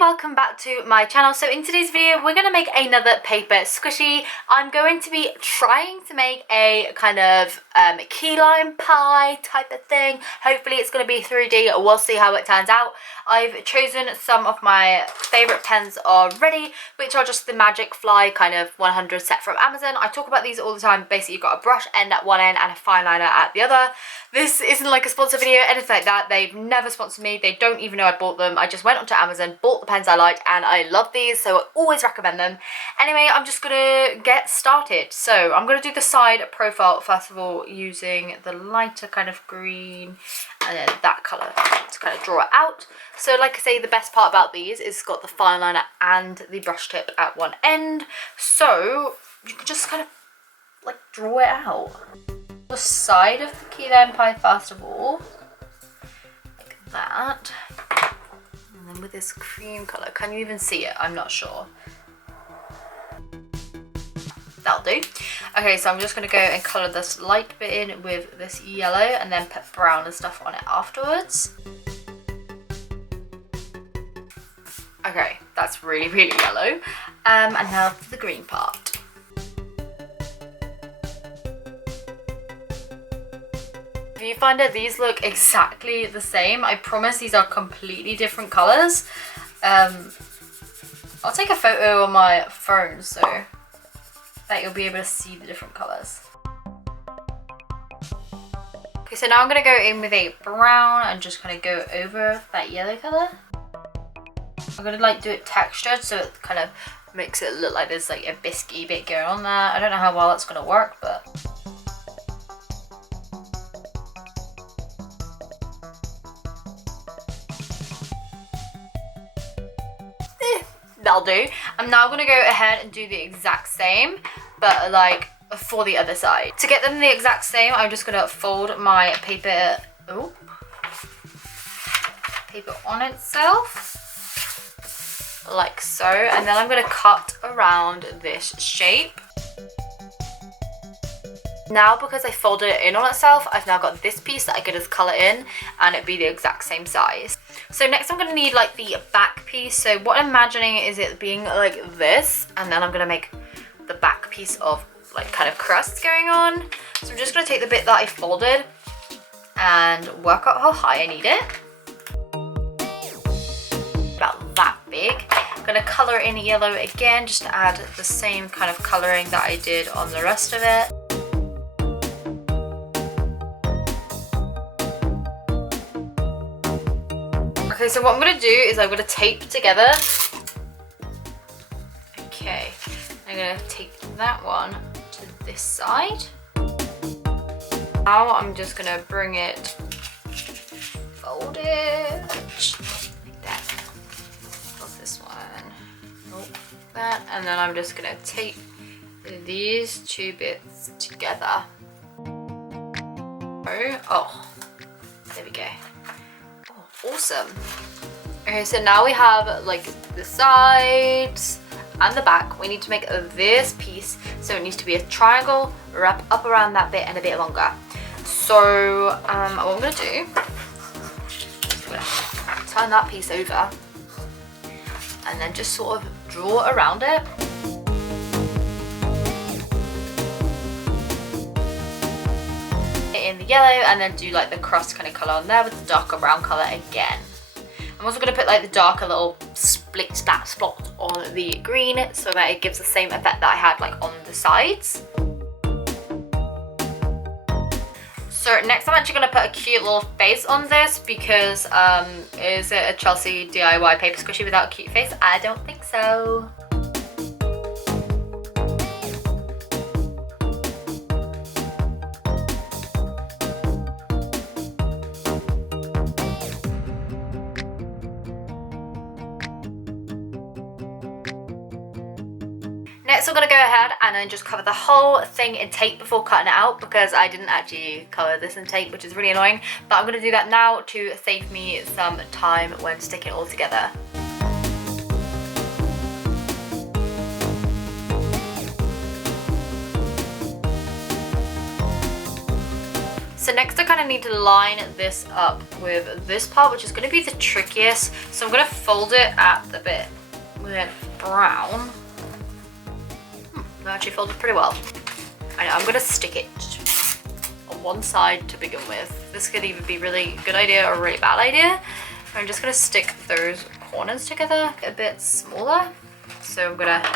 welcome back to my channel. So in today's video we're going to make another paper squishy. I'm going to be trying to make a kind of key lime pie type of thing. Hopefully it's going to be 3D. We'll see how it turns out. I've chosen some of my favourite pens already, which are just the Magic Fly kind of 100 set from Amazon. I talk about these all the time. Basically you've got a brush end at one end and a fine liner at the other. This isn't like a sponsor video, anything like that. They've never sponsored me. They don't even know I bought them. I just went onto Amazon, bought the pens I liked, and I love these, so I always recommend them. Anyway, I'm just gonna get started. So I'm gonna do the side profile first of all using the lighter kind of green and then that colour to kind of draw it out. So like I say, the best part about these is it's got the fine liner and the brush tip at one end. So you can just kind of like draw it out. The side of the key lime pie first of all, like that, and then with this cream colour, can you even see it? I'm not sure. That'll do. Okay, so I'm just going to go and colour this light bit in with this yellow and then put brown and stuff on it afterwards. Okay, that's really, really yellow. And now for the green part. If you find that these look exactly the same, I promise these are completely different colours. I'll take a photo on my phone so that you'll be able to see the different colours. Okay, so now I'm going to go in with a brown and just kind of go over that yellow colour. I'm going to like do it textured so it kind of makes it look like there's like a biscuity bit going on there. I don't know how well that's going to work, but that'll do. I'm now going to go ahead and do the exact same, but like for the other side. To get them the exact same, I'm just going to fold my paper, paper on itself, like so, and then I'm going to cut around this shape. Now because I folded it in on itself, I've now got this piece that I could just colour in and it'd be the exact same size. So next I'm going to need like the back piece. So what I'm imagining is it being like this, and then I'm going to make the back piece of like kind of crust going on. So I'm just going to take the bit that I folded and work out how high I need it. About that big. I'm going to colour in yellow again just to add the same kind of colouring that I did on the rest of it. Okay, so what I'm going to do is I'm going to tape together. Okay, I'm going to tape that one to this side. Now I'm just going to bring it, fold it, like that. Got this one, that, and then I'm just going to tape these two bits together. Oh, there we go. Awesome. Okay, so now we have like the sides and the back. We need to make this piece, so it needs to be a triangle, wrap up around that bit and a bit longer. So what I'm going to do is I'm going to turn that piece over and then just sort of draw around it. In the yellow and then do like the crust kind of colour on there with the darker brown colour again. I'm also going to put like the darker little spot on the green so that it gives the same effect that I had like on the sides. So next I'm actually going to put a cute little face on this because is it a Chelsey DIY paper squishy without a cute face? I don't think so. Next I'm going to go ahead and then just cover the whole thing in tape before cutting it out because I didn't actually cover this in tape, which is really annoying. But I'm going to do that now to save me some time when sticking it all together. So next I kind of need to line this up with this part, which is going to be the trickiest. So I'm going to fold it at the bit with brown. That actually folded pretty well. I know, I'm going to stick it on one side to begin with. This could either be a really good idea or a really bad idea. I'm just going to stick those corners together a bit smaller. So I'm going to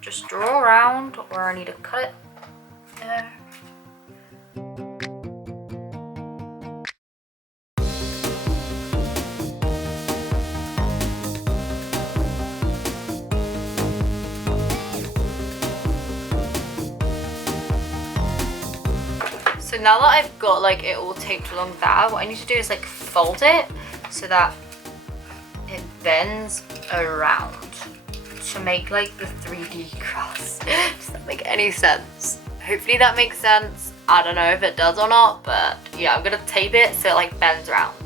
just draw around where I need to cut it there. So now that I've got like it all taped along that, what I need to do is like fold it so that it bends around to make like the 3D cross. Does that make any sense? Hopefully that makes sense. I don't know if it does or not, but yeah, I'm gonna tape it so it like bends around.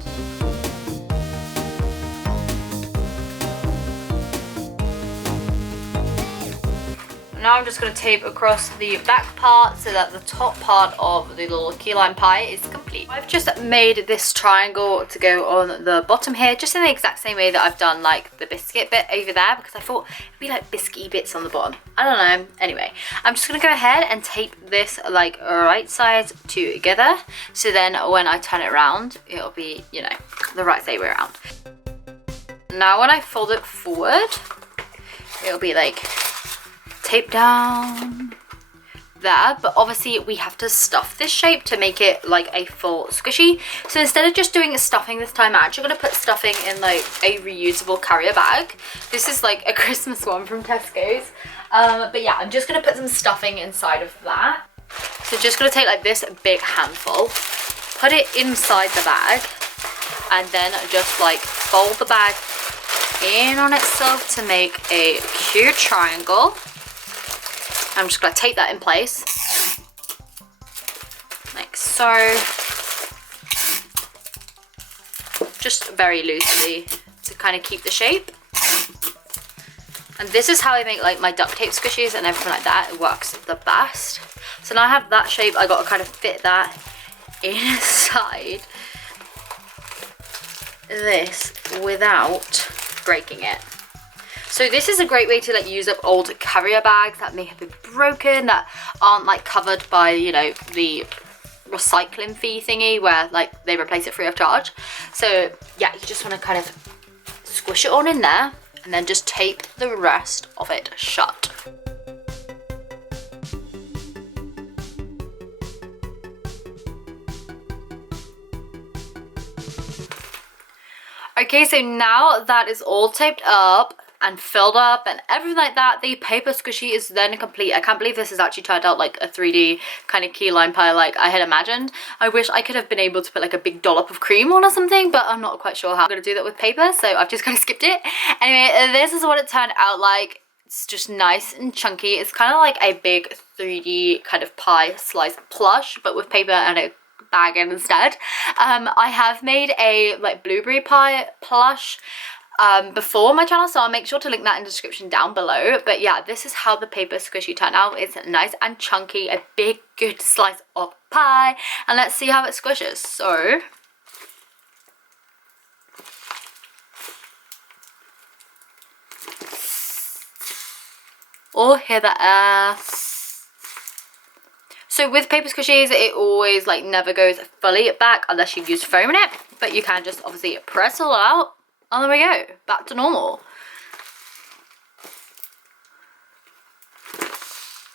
Now I'm just going to tape across the back part so that the top part of the little key lime pie is complete. I've just made this triangle to go on the bottom here, just in the exact same way that I've done like the biscuit bit over there, because I thought it'd be like biscuity bits on the bottom. I don't know. Anyway, I'm just going to go ahead and tape this like right sides together, so then when I turn it around, it'll be, you know, the right side way around. Now when I fold it forward, it'll be like tape down there, but obviously we have to stuff this shape to make it like a full squishy. So instead of just doing a stuffing this time, I'm actually going to put stuffing in like a reusable carrier bag. This is like a Christmas one from Tesco's, but yeah, I'm just going to put some stuffing inside of that. So just going to take like this big handful, put it inside the bag, and then just like fold the bag in on itself to make a cute triangle. I'm just going to tape that in place, like so, just very loosely to kind of keep the shape. And this is how I make like my duct tape squishies and everything like that. It works the best. So now I have that shape, I got to kind of fit that inside this without breaking it. So this is a great way to like use up old carrier bags that may have been broken, that aren't like covered by, you know, the recycling fee thingy where like they replace it free of charge. So yeah, you just want to kind of squish it on in there and then just tape the rest of it shut. Okay, so now that is all taped up and filled up and everything like that, the paper squishy is then complete. I can't believe this has actually turned out like a 3D kind of key lime pie like I had imagined. I wish I could have been able to put like a big dollop of cream on or something, but I'm not quite sure how I'm going to do that with paper, so I've just kind of skipped it. Anyway, this is what it turned out like. It's just nice and chunky. It's kind of like a big 3D kind of pie slice plush, but with paper and a bag in instead. I have made a like blueberry pie plush before my channel, so I'll make sure to link that in the description down below. But yeah, this is how the paper squishy turned out. It's nice and chunky, a big good slice of pie, and let's see how it squishes. So oh, hear the air. So with paper squishies, it always like never goes fully back unless you use foam in it, but you can just obviously press it all out. And there we go, back to normal.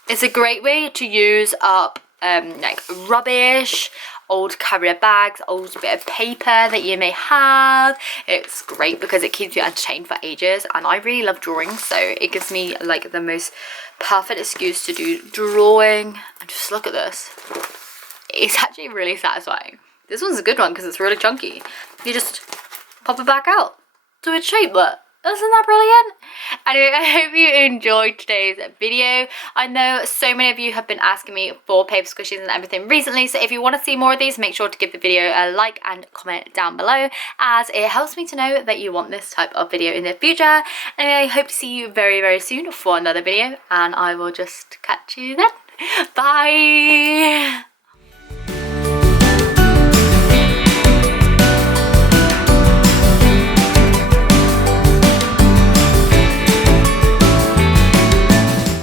It's a great way to use up like rubbish, old carrier bags, old bit of paper that you may have. It's great because it keeps you entertained for ages, and I really love drawing, so it gives me like the most perfect excuse to do drawing. And just look at this. It's actually really satisfying. This one's a good one because it's really chunky. You just pop it back out to its shape. But isn't that brilliant? Anyway, I hope you enjoyed today's video. I know so many of you have been asking me for paper squishies and everything recently, so if you want to see more of these, make sure to give the video a like and comment down below, as it helps me to know that you want this type of video in the future. Anyway, I hope to see you very, very soon for another video, and I will just catch you then. Bye!